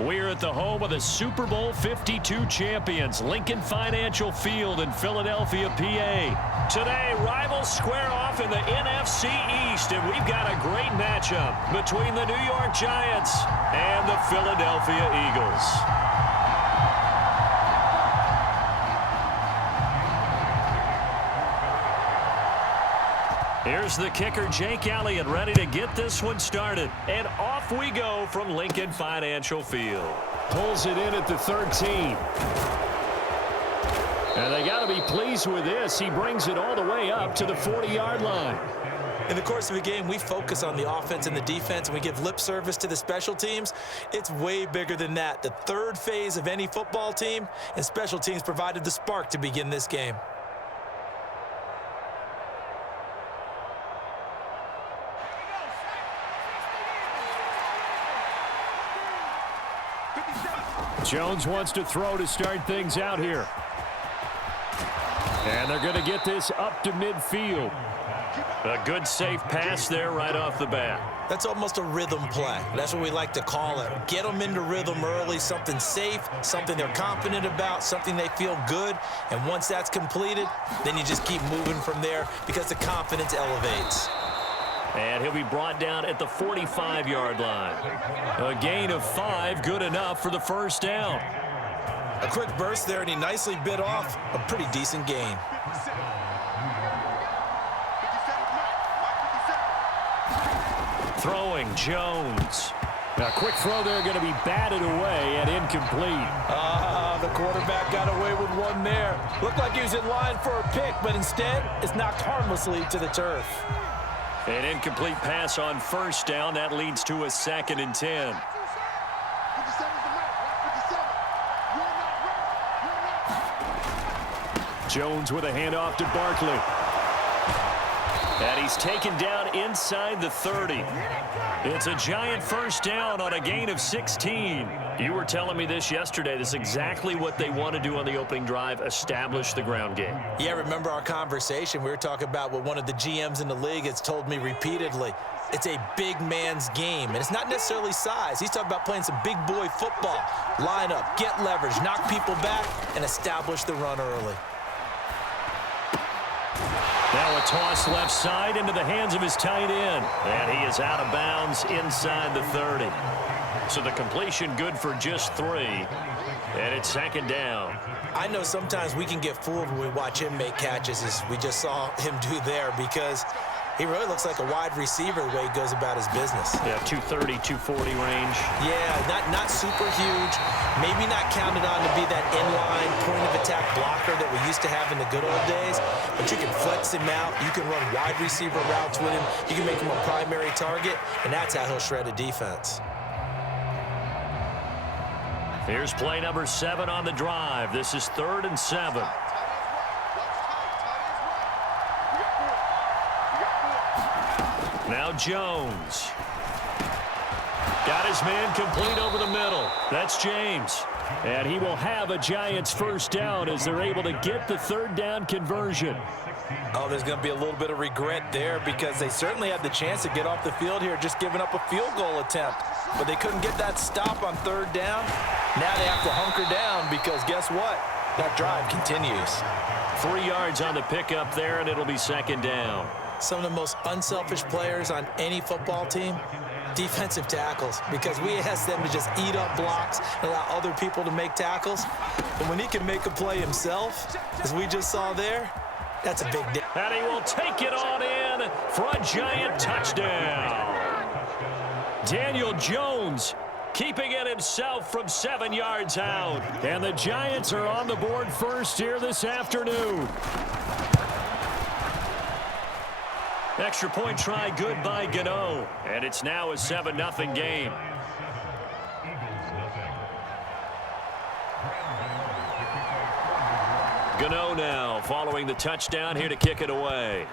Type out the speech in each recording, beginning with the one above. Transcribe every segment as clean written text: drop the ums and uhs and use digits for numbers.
We're at the home of the Super Bowl 52 champions, Lincoln Financial Field in Philadelphia, PA. Today, rivals square off in the NFC East, and we've got a great matchup between the New York Giants and the Philadelphia Eagles. Here's the kicker, Jake Elliott, ready to get this one started. And off we go from Lincoln Financial Field. Pulls it in at the 13. And they got to be pleased with this. He brings it all the way up to the 40-yard line. In the course of a game, we focus on the offense and the defense, and we give lip service to the special teams. It's way bigger than that. The third phase of any football team, and special teams provided the spark to begin this game. Jones wants to throw to start things out here. And they're going to get this up to midfield. A good safe pass there right off the bat. That's almost a rhythm play. That's what we like to call it. Get them into rhythm early, something safe, something they're confident about, something they feel good. And once that's completed, then you just keep moving from there because the confidence elevates. And he'll be brought down at the 45-yard line. A gain of 5, good enough for the first down. A quick burst there, and he nicely bit off a pretty decent gain. Throwing, Jones. A quick throw there going to be batted away and incomplete. The quarterback got away with one there. Looked like he was in line for a pick, but instead it's knocked harmlessly to the turf. An incomplete pass on first down. That leads to a 2nd and 10. Jones with a handoff to Barkley. And he's taken down inside the 30. It's a Giant first down on a gain of 16. You were telling me this yesterday. This is exactly what they want to do on the opening drive, establish the ground game. Yeah, remember our conversation. We were talking about what one of the GMs in the league has told me repeatedly. It's a big man's game, and it's not necessarily size. He's talking about playing some big boy football. Line up, get leverage, knock people back, and establish the run early. Now a toss left side into the hands of his tight end. And he is out of bounds inside the 30. So the completion good for just 3. And it's 2nd down. I know sometimes we can get fooled when we watch him make catches, as we just saw him do there, because he really looks like a wide receiver the way he goes about his business. Yeah, 230, 240 range. Yeah, not super huge. Maybe not counted on to be that inline point-of-attack blocker that we used to have in the good old days. But you can flex him out. You can run wide receiver routes with him. You can make him a primary target, and that's how he'll shred a defense. Here's play number 7 on the drive. This is 3rd and 7. Now Jones. Got his man complete over the middle. That's James. And he will have a Giants first down as they're able to get the 3rd down conversion. Oh, there's going to be a little bit of regret there because they certainly had the chance to get off the field here, just giving up a field goal attempt. But they couldn't get that stop on 3rd down. Now they have to hunker down because guess what? That drive continues. 3 yards on the pickup there, and it'll be 2nd down. Some of the most unselfish players on any football team, defensive tackles, because we ask them to just eat up blocks and allow other people to make tackles. But when he can make a play himself, as we just saw there, that's a big deal. And he will take it on in for a Giant touchdown. Daniel Jones keeping it himself from 7 yards out. And the Giants are on the board first here this afternoon. Extra point try good by Gano. And it's now a 7-0 game. Gano now following the touchdown here to kick it away.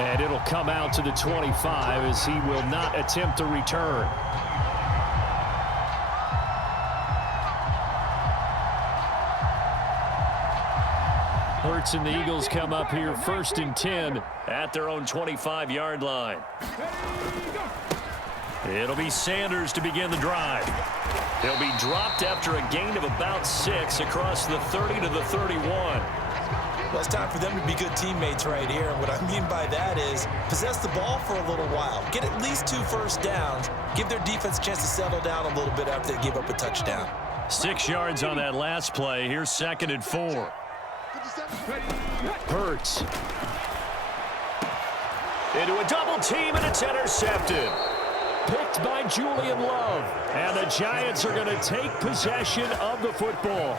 And it'll come out to the 25 as he will not attempt to return. Hurts and the Eagles come up here 1st and 10 at their own 25-yard line. It'll be Sanders to begin the drive. He'll be dropped after a gain of about 6 across the 30 to the 31. Well, it's time for them to be good teammates right here. And what I mean by that is possess the ball for a little while. Get at least 2 first downs. Give their defense a chance to settle down a little bit after they give up a touchdown. 6 yards on that last play. Here's 2nd and 4. Hurts. Into a double team, and it's intercepted. Picked by Julian Love. And the Giants are going to take possession of the football.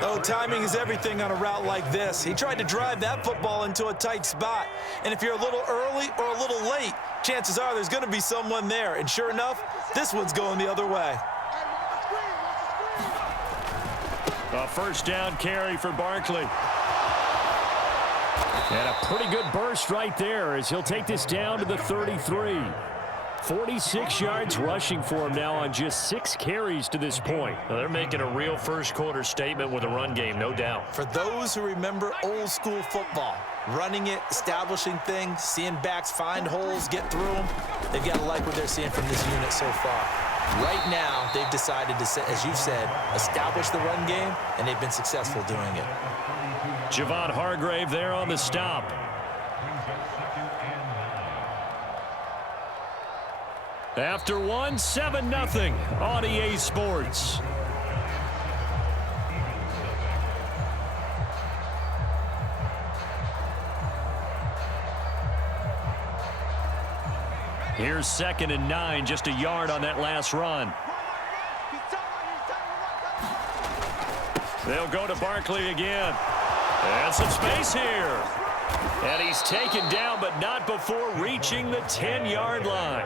Oh, timing is everything on a route like this. He tried to drive that football into a tight spot. And if you're a little early or a little late, chances are there's going to be someone there. And sure enough, this one's going the other way. A first down carry for Barkley. And a pretty good burst right there as he'll take this down to the 33. 46 yards rushing for him now on just 6 carries to this point. Well, they're making a real first-quarter statement with a run game, no doubt. For those who remember old-school football, running it, establishing things, seeing backs find holes, get through them, they've got to like what they're seeing from this unit so far. Right now, they've decided to, as you said, establish the run game, and they've been successful doing it. Javon Hargrave there on the stop. After 7-0 on EA Sports. Here's 2nd and 9, just a yard on that last run. They'll go to Barkley again. And some space here. And he's taken down, but not before reaching the 10-yard line.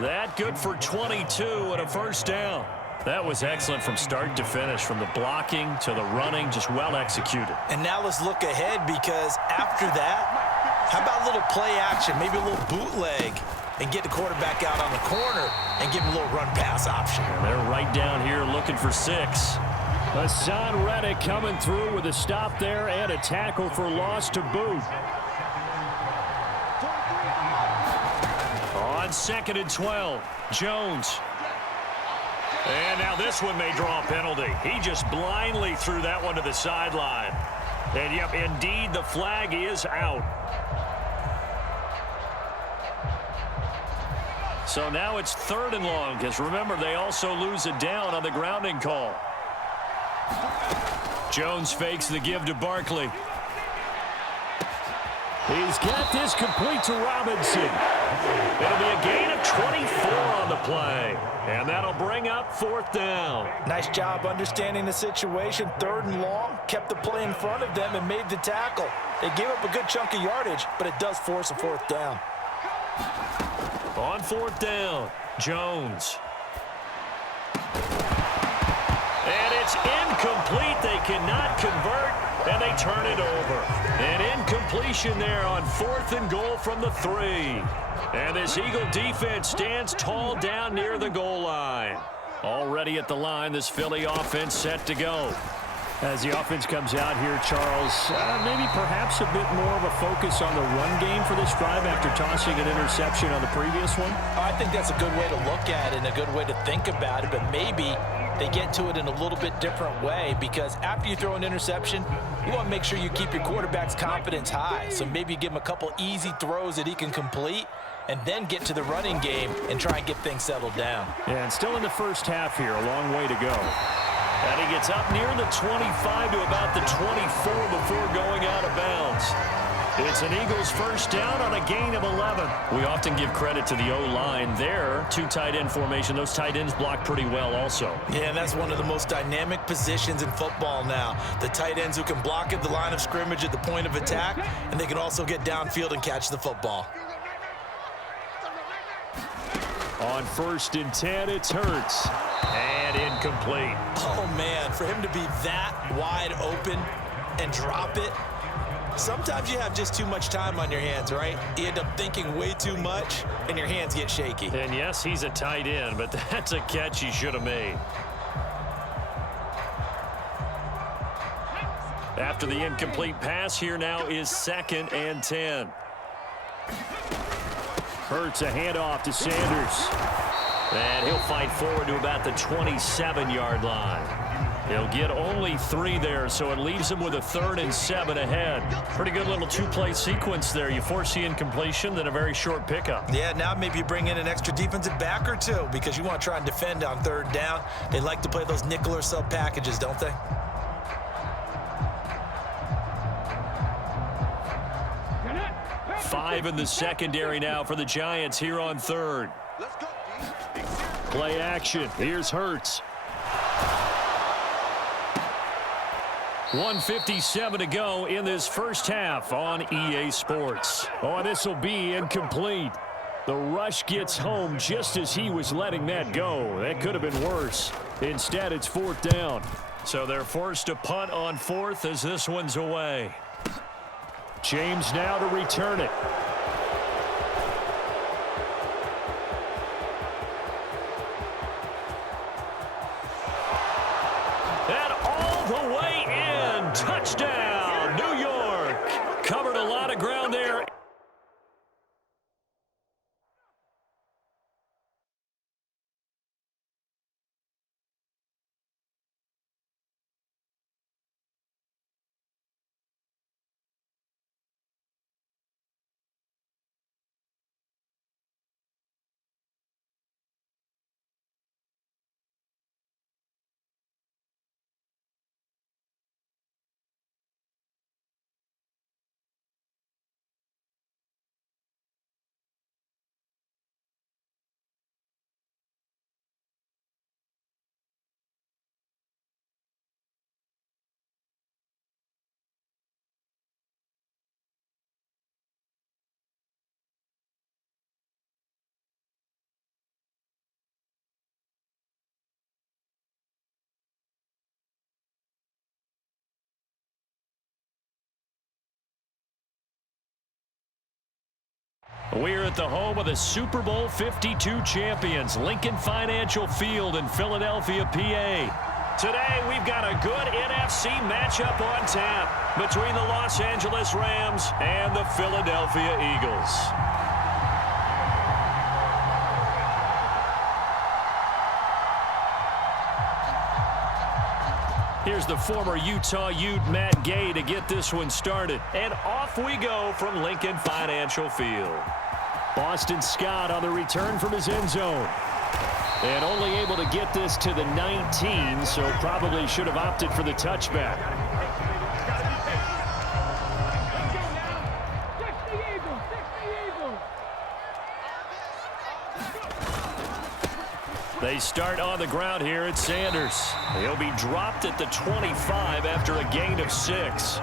That good for 22 and a first down. That was excellent from start to finish, from the blocking to the running, just well executed. And now let's look ahead, because after that, how about a little play action, maybe a little bootleg, and get the quarterback out on the corner and give him a little run-pass option. And they're right down here looking for 6. Hassan Reddick coming through with a stop there and a tackle for loss to boot. On 2nd and 12, Jones. And now this one may draw a penalty. He just blindly threw that one to the sideline. And, yep, indeed, the flag is out. So now it's 3rd and long, because remember, they also lose a down on the grounding call. Jones fakes the give to Barkley. He's got this complete to Robinson. It'll be a gain of 24 on the play. And that'll bring up 4th down. Nice job understanding the situation. 3rd and long, kept the play in front of them and made the tackle. They gave up a good chunk of yardage, but it does force a 4th down. On 4th down, Jones. And it's incomplete. They cannot convert, and they turn it over. An incompletion there on 4th and goal from the 3. And this Eagle defense stands tall down near the goal line. Already at the line, this Philly offense set to go. As the offense comes out here, Charles, maybe perhaps a bit more of a focus on the run game for this drive after tossing an interception on the previous one? I think that's a good way to look at it and a good way to think about it, but maybe they get to it in a little bit different way, because after you throw an interception, you want to make sure you keep your quarterback's confidence high. So maybe you give him a couple easy throws that he can complete, and then get to the running game and try and get things settled down. Yeah, and still in the first half here, a long way to go. And he gets up near the 25 to about the 24 before going out of bounds. It's an Eagles first down on a gain of 11. We often give credit to the O-line there. 2 tight end formation. Those tight ends block pretty well also. Yeah, and that's one of the most dynamic positions in football now. The tight ends who can block at the line of scrimmage at the point of attack, and they can also get downfield and catch the football. On 1st and 10, it's Hurts. And incomplete. Oh, man, for him to be that wide open and drop it, sometimes you have just too much time on your hands, right? You end up thinking way too much, and your hands get shaky. And, yes, he's a tight end, but that's a catch he should have made. After the incomplete pass, here now is 2nd and 10. Hurts a handoff to Sanders. And he'll fight forward to about the 27-yard line. He'll get only 3 there, so it leaves him with a 3rd and 7 ahead. Pretty good little 2-play sequence there. You force the incompletion, then a very short pickup. Yeah, now maybe you bring in an extra defensive back or two because you want to try and defend on 3rd down. They like to play those nickel or sub packages, don't they? Five in the secondary now for the Giants here on 3rd. Play action. Here's Hurts. 1:57 to go in this first half on EA Sports. Oh, this will be incomplete. The rush gets home just as he was letting that go. That could have been worse. Instead, it's 4th down. So they're forced to punt on 4th as this one's away. James now to return it. And all the way in. Touchdown, New York. Covered a lot of ground there. We're at the home of the Super Bowl 52 champions, Lincoln Financial Field in Philadelphia, PA. Today, we've got a good NFC matchup on tap between the Los Angeles Rams and the Philadelphia Eagles. Here's the former Utah Ute, Matt Gay, to get this one started. And off we go from Lincoln Financial Field. Boston Scott on the return from his end zone. And only able to get this to the 19, so probably should have opted for the touchback. They start on the ground here at Sanders. He'll be dropped at the 25 after a gain of 6.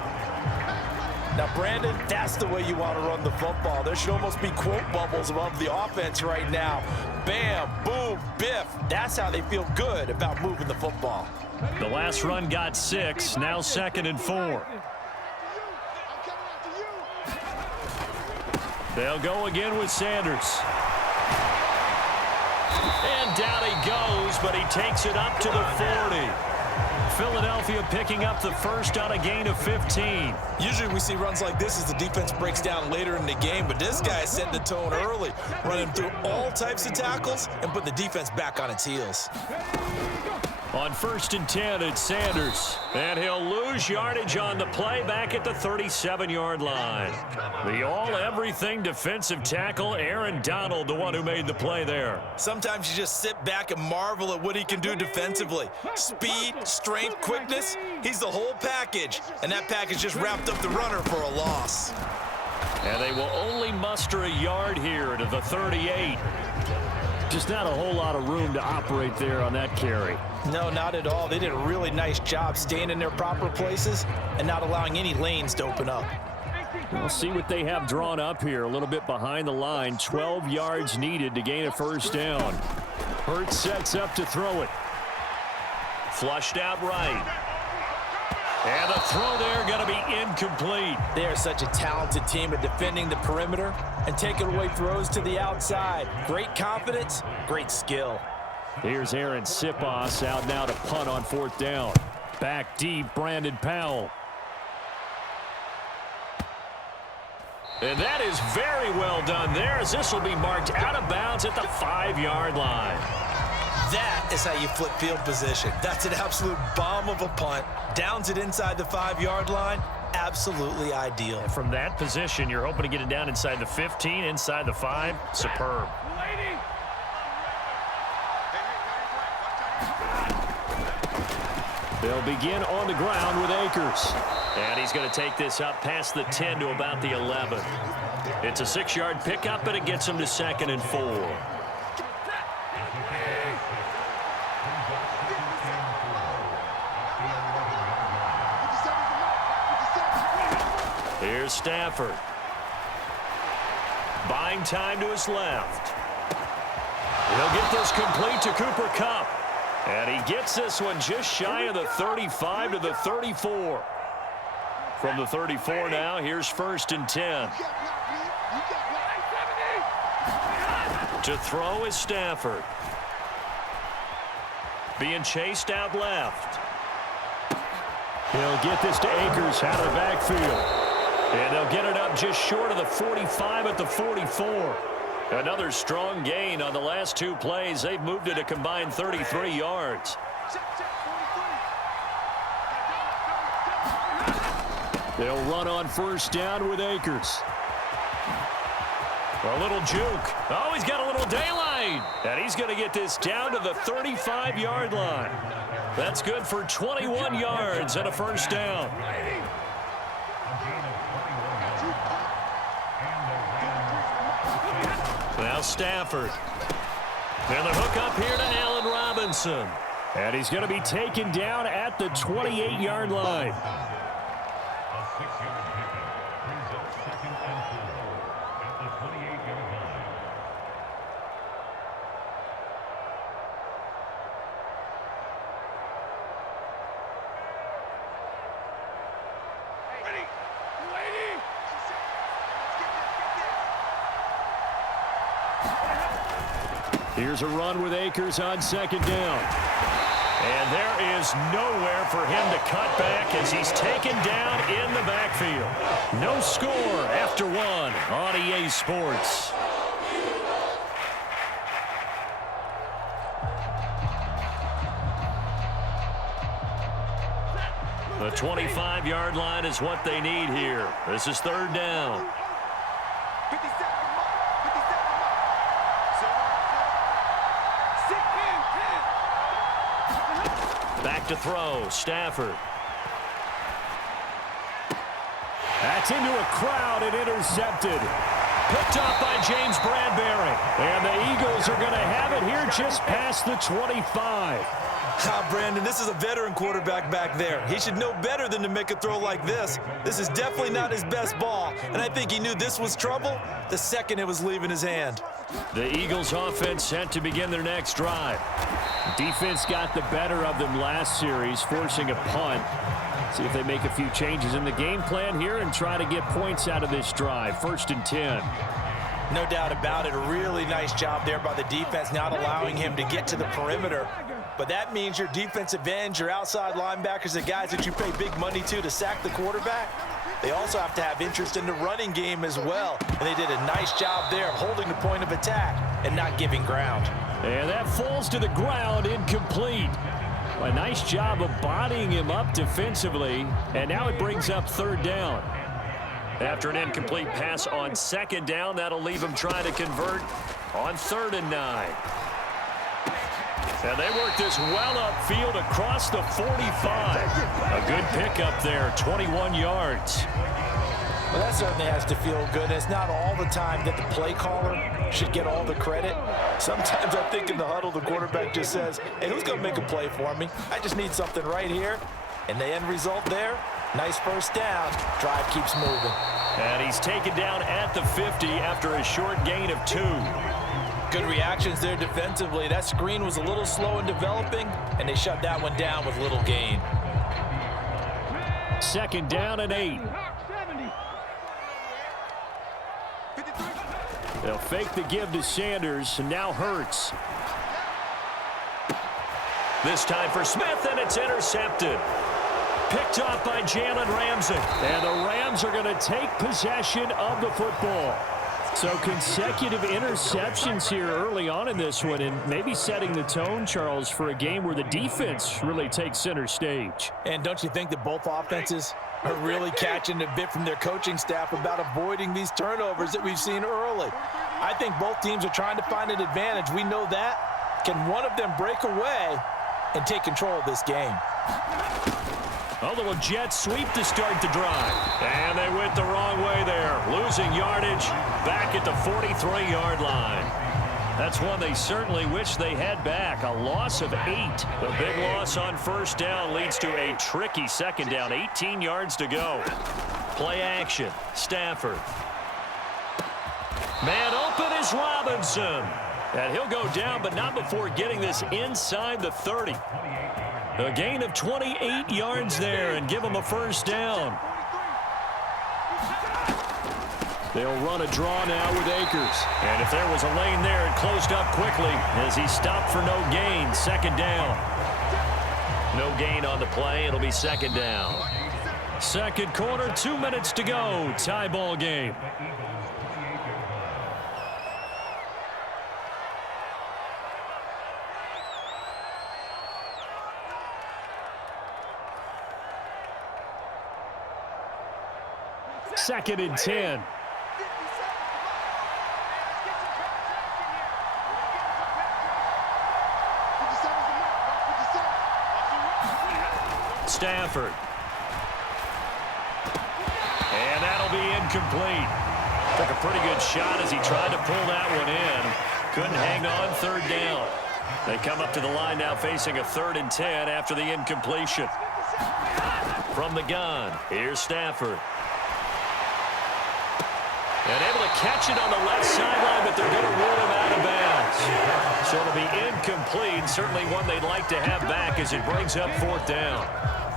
Now, Brandon, that's the way you want to run the football. There should almost be quote bubbles above the offense right now. Bam, boom, biff. That's how they feel good about moving the football. The last run got 6, now 2nd and 4. They'll go again with Sanders. And down he goes, but he takes it up to the 40. Philadelphia picking up the first on a gain of 15. Usually we see runs like this as the defense breaks down later in the game, but this guy set the tone early, running through all types of tackles and put the defense back on its heels. On 1st and 10, it's Sanders. And he'll lose yardage on the play back at the 37-yard line. The all-everything defensive tackle, Aaron Donald, the one who made the play there. Sometimes you just sit back and marvel at what he can do defensively. Speed, strength, quickness, he's the whole package. And that package just wrapped up the runner for a loss. And they will only muster a yard here to the 38. Just not a whole lot of room to operate there on that carry. No, not at all. They did a really nice job staying in their proper places and not allowing any lanes to open up. We'll see what they have drawn up here. A little bit behind the line. 12 yards needed to gain a first down. Hurts sets up to throw it. Flushed out right. And the throw there going to be incomplete. They are such a talented team at defending the perimeter and taking away throws to the outside. Great confidence, great skill. Here's Aaron Sipos out now to punt on 4th down. Back deep, Brandon Powell. And that is very well done there, as this will be marked out of bounds at the 5-yard line. That is how you flip field position. That's an absolute bomb of a punt. Downs it inside the 5-yard line. Absolutely ideal. From that position, you're hoping to get it down inside the 15, inside the 5. Superb. They'll begin on the ground with Akers. And he's going to take this up past the 10 to about the 11. It's a 6-yard pickup, and it gets him to 2nd and 4. Here's Stafford. Buying time to his left. He'll get this complete to Cooper Kupp. And he gets this one just shy of the 35 to the 34. From the 34 now, here's 1st and 10. To throw is Stafford. Being chased out left. He'll get this to Akers out of the backfield. And they'll get it up just short of the 45 at the 44. Another strong gain on the last 2 plays. They've moved it a combined 33 yards. They'll run on 1st down with Akers. A little juke. Oh, he's got a little daylight. And he's going to get this down to the 35-yard line. That's good for 21 yards and a 1st down. Now Stafford. And the hook up here to Allen Robinson. And he's going to be taken down at the 28-yard line. Here's a run with Akers on 2nd down. And there is nowhere for him to cut back as he's taken down in the backfield. No score after 1 on EA Sports. The 25-yard line is what they need here. This is 3rd down. Back to throw, Stafford. That's into a crowd and intercepted. Picked up by James Bradbury. And the Eagles are going to have it here just past the 25. Brandon, this is a veteran quarterback back there. He should know better than to make a throw like this. This is definitely not his best ball, and I think he knew this was trouble the second it was leaving his hand. The Eagles offense set to begin their next drive. Defense got the better of them last series, forcing a punt. See if they make a few changes in the game plan here and try to get points out of this drive. 1st and 10. No doubt about it. A really nice job there by the defense, not allowing him to get to the perimeter. But that means your defensive ends, your outside linebackers, the guys that you pay big money to sack the quarterback, they also have to have interest in the running game as well. And they did a nice job there of holding the point of attack and not giving ground. And that falls to the ground, incomplete. A nice job of bodying him up defensively. And now it brings up 3rd down. After an incomplete pass on 2nd down, that'll leave him trying to convert on 3rd and 9. And they work this well upfield across the 45. A good pickup there, 21 yards. Well, that certainly has to feel good. It's not all the time that the play caller should get all the credit. Sometimes I think in the huddle, the quarterback just says, hey, who's going to make a play for me? I just need something right here. And the end result there, nice 1st down. Drive keeps moving. And he's taken down at the 50 after a short gain of 2. Good reactions there defensively. That screen was a little slow in developing, and they shut that one down with little gain. 2nd down and 8. They'll fake the give to Sanders, and now Hurts. This time for Smith, and it's intercepted. Picked off by Jalen Ramsey. And the Rams are going to take possession of the football. So consecutive interceptions here early on in this one, and maybe setting the tone, Charles, for a game where the defense really takes center stage. And don't you think that both offenses are really catching a bit from their coaching staff about avoiding these turnovers that we've seen early? I think both teams are trying to find an advantage. We know that. Can one of them break away and take control of this game? A little jet sweep to start the drive. And they went the wrong way there. Losing yardage back at the 43-yard line. That's one they certainly wish they had back. A loss of 8. The big loss on first down leads to a tricky second down. 18 yards to go. Play action. Stafford. Man open is Robinson. And he'll go down, but not before getting this inside the 30. A gain of 28 yards there and give him a first down. They'll run a draw now with Akers. And if there was a lane there, it closed up quickly as he stopped for no gain. Second down. No gain on the play. It'll be second down. Second quarter, 2 minutes to go. Tie ball game. Second and 10. Stafford. And that'll be incomplete. Took a pretty good shot as he tried to pull that one in. Couldn't hang on. Third down. They come up to the line now facing a 3rd and 10 after the incompletion. From the gun, here's Stafford. And able to catch it on the left sideline, but they're going to rule him out of bounds. So it'll be incomplete. Certainly one they'd like to have back as it brings up 4th down.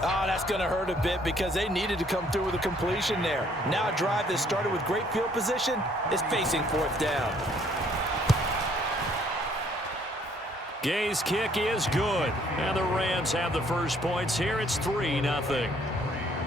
Oh, that's going to hurt a bit because they needed to come through with a completion there. Now a drive that started with great field position is facing 4th down. Gay's kick is good. And the Rams have the first points here. It's 3-0.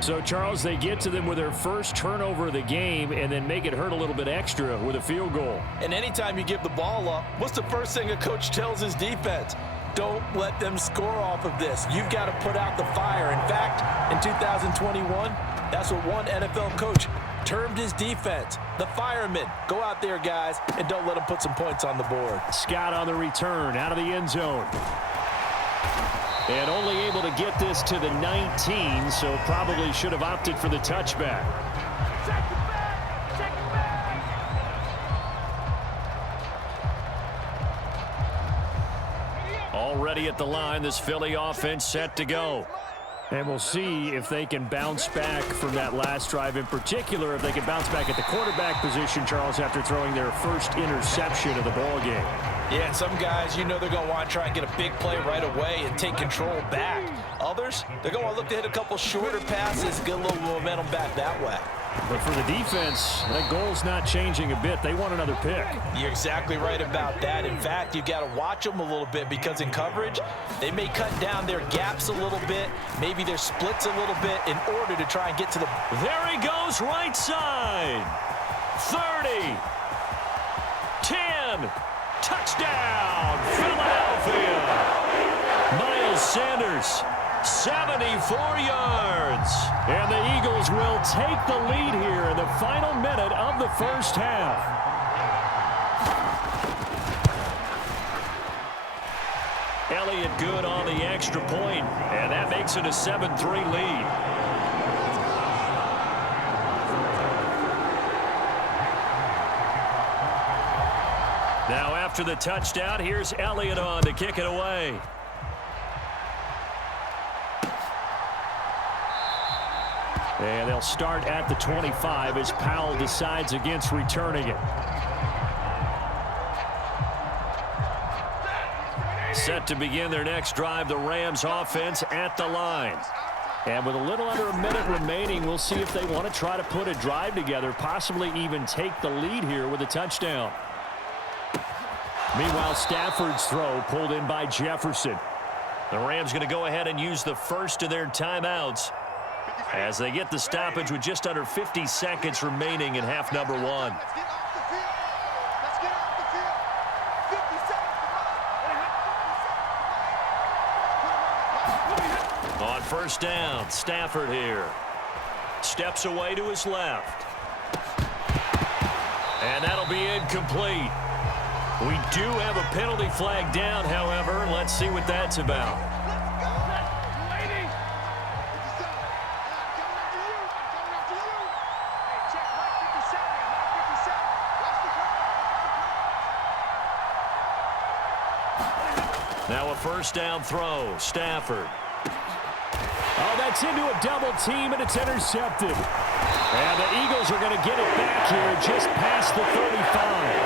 So, Charles, they get to them with their first turnover of the game and then make it hurt a little bit extra with a field goal. And anytime you give the ball up, what's the first thing a coach tells his defense? Don't let them score off of this. You've got to put out the fire. In fact, in 2021, that's what one NFL coach termed his defense. The firemen. Go out there, guys, and don't let them put some points on the board. Scott on the return out of the end zone. And only able to get this to the 19, so probably should have opted for the touchback. Already at the line, this Philly offense set to go. And we'll see if they can bounce back from that last drive, in particular if they can bounce back at the quarterback position, Charles, after throwing their first interception of the ball game. Yeah, and some guys, you know they're going to want to try and get a big play right away and take control back. Others, they're going to want to look to hit a couple shorter passes, get a little momentum back that way. But for the defense, that goal's not changing a bit. They want another pick. You're exactly right about that. In fact, you've got to watch them a little bit because in coverage, they may cut down their gaps a little bit, maybe their splits a little bit in order to try and get to the... There he goes, right side. 30. 10. Touchdown, Philadelphia. Miles Sanders, 74 yards. And the Eagles will take the lead here in the final minute of the first half. Elliott good on the extra point, and that makes it a 7-3 lead. Now after the touchdown, here's Elliott on to kick it away. And they'll start at the 25 as Powell decides against returning it. Set to begin their next drive, the Rams offense at the line. And with a little under a minute remaining, we'll see if they want to try to put a drive together, possibly even take the lead here with a touchdown. Meanwhile, Stafford's throw pulled in by Jefferson. The Rams going to go ahead and use the first of their timeouts. as they get the stoppage with just under 50 seconds remaining in half number one. On first down, Stafford here. Steps away to his left. And that'll be incomplete. We do have a penalty flag down, however. Let's see what that's about. Now a first down throw, Stafford. Oh, that's into a double team, and it's intercepted. And the Eagles are going to get it back here just past the 35.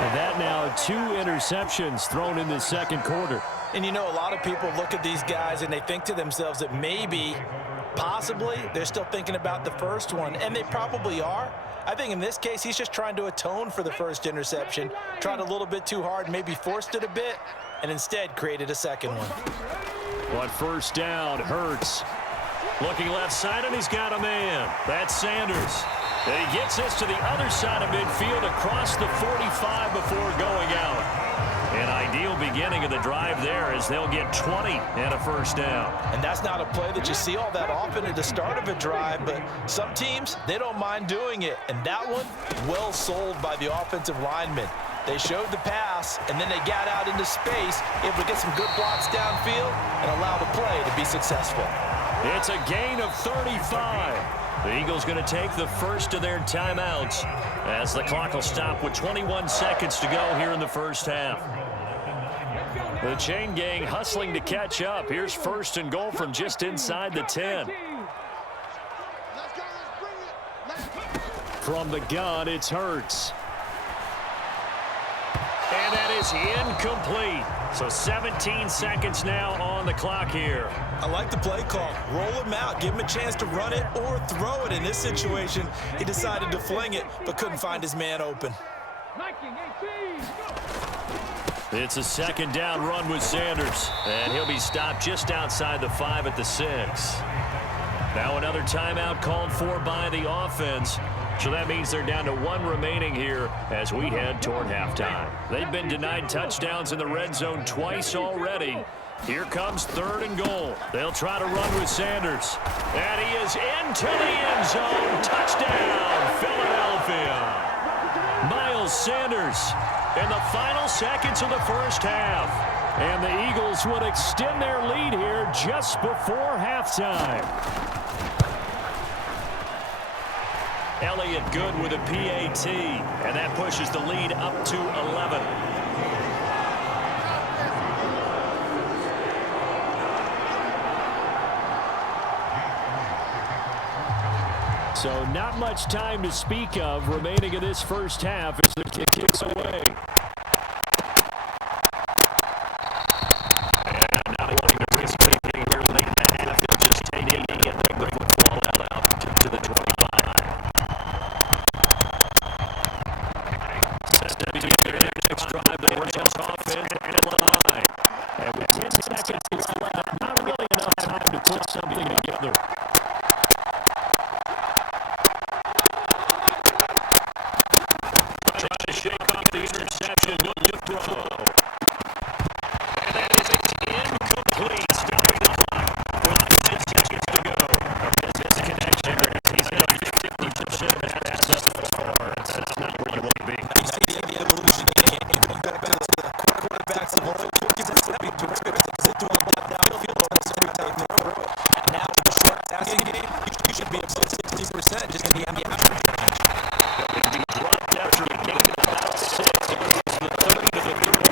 And that now 2 interceptions thrown in the second quarter. And you know, a lot of people look at these guys and they think to themselves that maybe, possibly, they're still thinking about the first one. And they probably are. I think in this case, he's just trying to atone for the first interception. Tried a little bit too hard, maybe forced it a bit, and instead created a second one. On first down, Hurts. Looking left side, and he's got a man. That's Sanders. And he gets this to the other side of midfield across the 45 before going out. An ideal beginning of the drive there as they'll get 20 and a first down. And that's not a play that you see all that often at the start of a drive, but some teams, they don't mind doing it. And that one, well sold by the offensive lineman. They showed the pass, and then they got out into space, able to get some good blocks downfield and allow the play to be successful. It's a gain of 35. The Eagles going to take the first of their timeouts as the clock will stop with 21 seconds to go here in the first half. The chain gang hustling to catch up. Here's first and goal from just inside the 10. From the gun, it's Hurts. And that is incomplete. So 17 seconds now on the clock here. I like the play call. Roll him out. Give him a chance to run it or throw it. In this situation, he decided to fling it, but couldn't find his man open. It's a second down run with Sanders. And he'll be stopped just outside the 5 at the 6. Now another timeout called for by the offense. So that means they're down to 1 remaining here as we head toward halftime. They've been denied touchdowns in the red zone twice already. Here comes third and goal. They'll try to run with Sanders. And he is into the end zone. Touchdown, Philadelphia. Miles Sanders in the final seconds of the first half. And the Eagles would extend their lead here just before halftime. Elliott good with a PAT, and that pushes the lead up to 11. So not much time to speak of remaining in this first half as the kick kicks away. And not wanting to risk anything here late in the half, they'll just take it and bring the football out to the 25. Their next drive, the Rams offense at the line. And with 10 seconds left, not really enough time to put something together. Trying to shake off the interception, look to throw. And that is incomplete. Stopping the clock with 10 seconds to go. This connection, he's at 50% pass thus far. That's not where you want to be. You see the evolution game. You go back to the quarterbacks of all the now with the short passing game, you should be above 60% just in the average range. He dropped after he gained about 6. It was the 30 to the 31.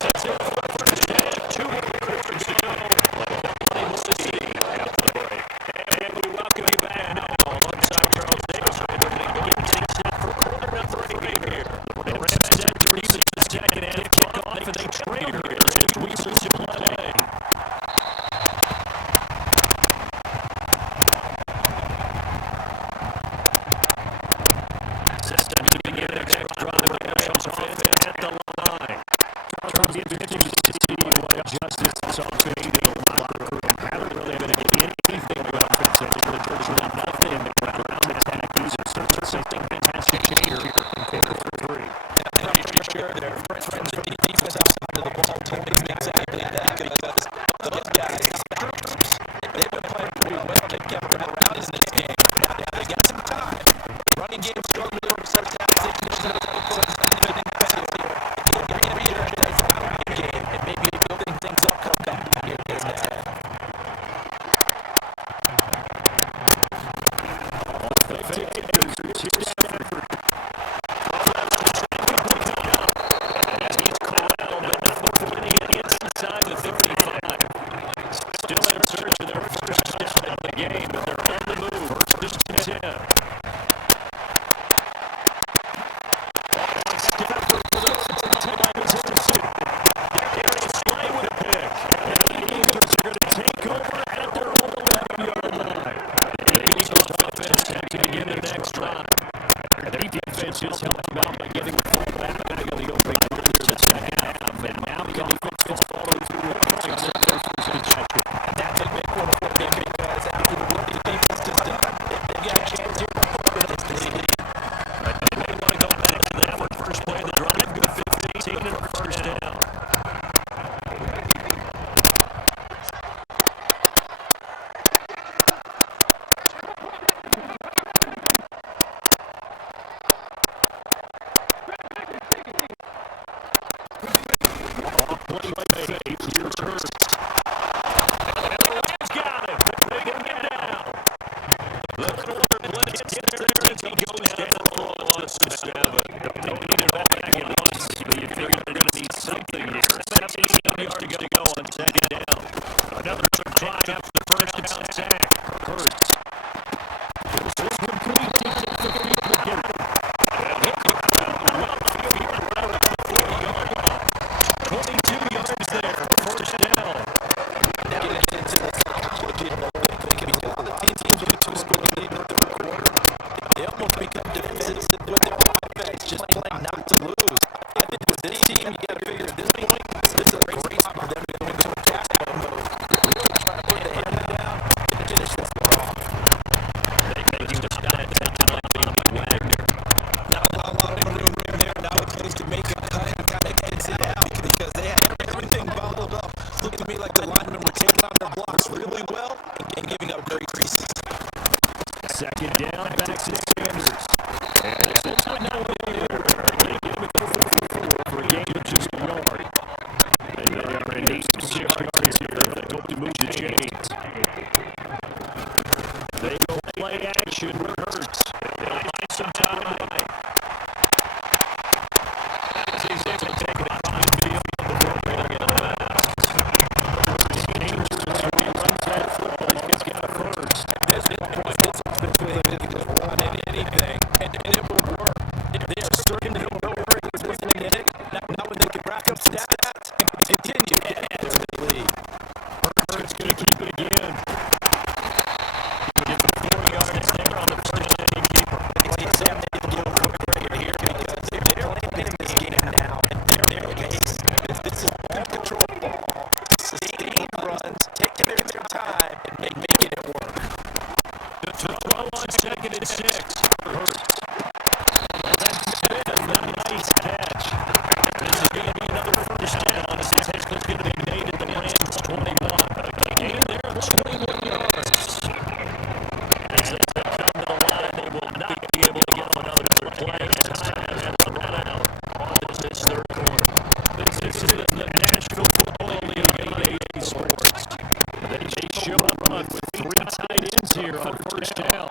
That's it for the first half. 2 more quarters to go. Able to see after the break. And we welcome you back now alongside Charles Davis. We're going to get things set for quarter number 8 here. The Rams set to receive the second half kickoff, and they trail here as we move to play. System to begin their next drive. The Rams offense at the line. Charles, it's interesting to see what justice is all to the locker room. Haven't really been anything about game, but they're on the move. First and 10. Stafford for the interception. Darius Slay with a pick. And the Eagles are going to take over at their own 11-yard line. The Eagles offense have to begin the next drive. The defense just helped them out by getting the ball back out of the opening in the second half. And now the offense follow through with points on their first possession. That's a big one for them because after the work the defense has done, they got a chance here to open up this lead. They may want to go back to that one. First play of the drive, good 15 and a first down. Second down, back to Sanders. And this one now they give him a for a gain of just a yard. And they are in 8 yards here. They hope to move the chains. They go play action with Hurts. They'll find some time. He's able to take it out on the field before they get a pass. It's dangerous when he runs that football. He's got a first. There's been anything, and it will work. They are certain that it will work. It's within a minute. Now when they can rack up stats and continue to add to the lead. Hurts going to keep it again. Give him 4 yards there on the first day keeper. They have to get over right here because they're playing this game now at their pace. This is ball control ball. Sustained runs, taking their time, and making it work. The throw on second and 6. Hurts. That's a nice catch. This is going to be another first down. This is going to be made at the Rams 21. A gain there of 21 yards. As they come to the line, they will not be able to get another play. Time has run out on this third quarter. This is the Nashville Football League EA Sports. They show up with 3 tight ends here on first down.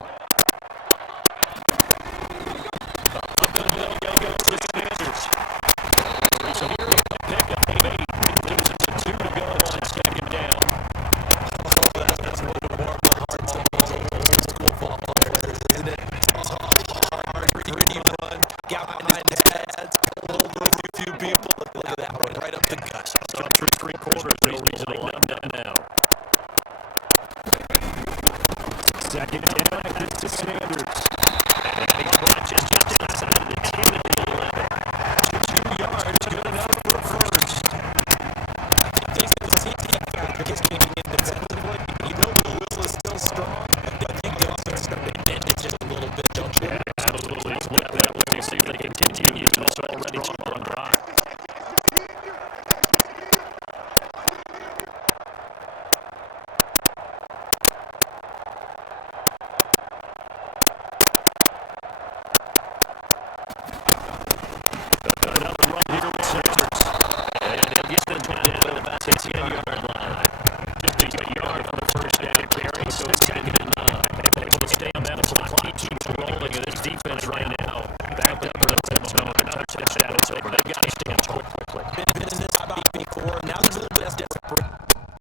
So here we pick up 8. It loses to 2 to go on second down. That's one of the more old school ball players, isn't it? Hard, gritty run, got behind his pads, pulled over a few people. Look at that one, right up the gut. So through 3 quarters, no reason to let them down now. Second down, back to Sanders. And he brought just inside of the 10 and the 11. 2 yards, good enough for a first. I think these are the CT factor is kicking in defensively. You know the whistle is still strong. I think the offense is going to bend it just a little bit, don't you? Yeah, absolutely. Flip that way. See if they can continue this already strong drive. Another run here with Sanders. And he'll get them down at about the 10-yard line. 50 yard on the first down carry, so it's second and 9. They're able to stay on that clock. He keeps rolling, and his defense right